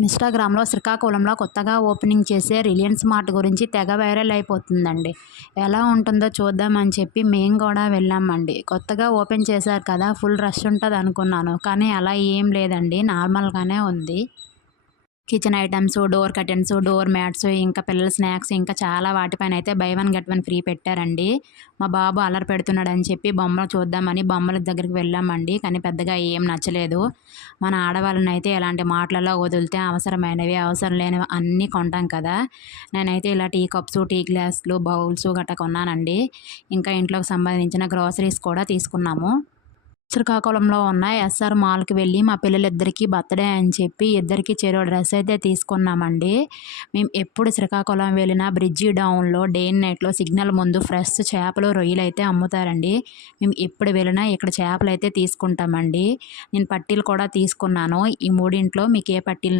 ఇన్‌స్టాగ్రామ్‌లో శ్రీకాకుళంలో కొత్తగా ఓపెనింగ్ చేసే రిలయన్స్ మార్ట్ గురించి తెగ వైరల్ అయిపోతుందండి. ఎలా ఉంటుందో చూద్దామని చెప్పి మేము గూడా వెళ్ళామండి. కొత్తగా ఓపెన్ చేశారు కదా! ఫుల్ రష్ ఉంటదనుకున్నాను. కానీ అలా ఏం లేదండి. నార్మల్‌గానే ఉంది. Kitchen items, door curtains, door mats, ఇంకా పిల్లల స్నాక్స్ ఇంకా చాలా వాటిపైనైతే buy one get one free పెట్టారండి. మా బాబు అల్లరి పెడుతున్నాడని చెప్పి బొమ్మలు చూద్దామని బొమ్మల దగ్గరికి వెళ్ళామండి. కానీ పెద్దగా ఏం నచ్చలేదు. మన ఆడవాళ్ళనైతే ఇలాంటి మాటలలో వదిలితే అవసరమైనవి, అవసరం లేనివి అన్నీ కొంటాం కదా! నేనైతే ఇలా టీ కప్స్, టీ గ్లాసులు, బౌల్స్ గట్టా కొన్నానండి. ఇంకా ఇంట్లోకి సంబంధించిన గ్రోసరీస్ కూడా తీసుకున్నాము. శ్రీకాకుళంలో ఉన్న ఎస్ఆర్ మాల్‌కి వెళ్ళి మా పిల్లలిద్దరికీ బర్త్‌డే అని చెప్పి ఇద్దరికీ చెరో డ్రెస్ అయితే తీసుకున్నామండి. మేము ఎప్పుడు శ్రీకాకుళం వెళ్ళినా బ్రిడ్జి డౌన్‌లో డే అండ్ నైట్‌లో సిగ్నల్ ముందు ఫ్రెష్ చేపలు, రొయ్యలైతే అమ్ముతారండి. మేము ఎప్పుడు వెళ్ళినా ఇక్కడ చేపలైతే తీసుకుంటామండి. నేను పట్టీలు కూడా తీసుకున్నాను. ఈ మూడింట్లో మీకు ఏ పట్టీలు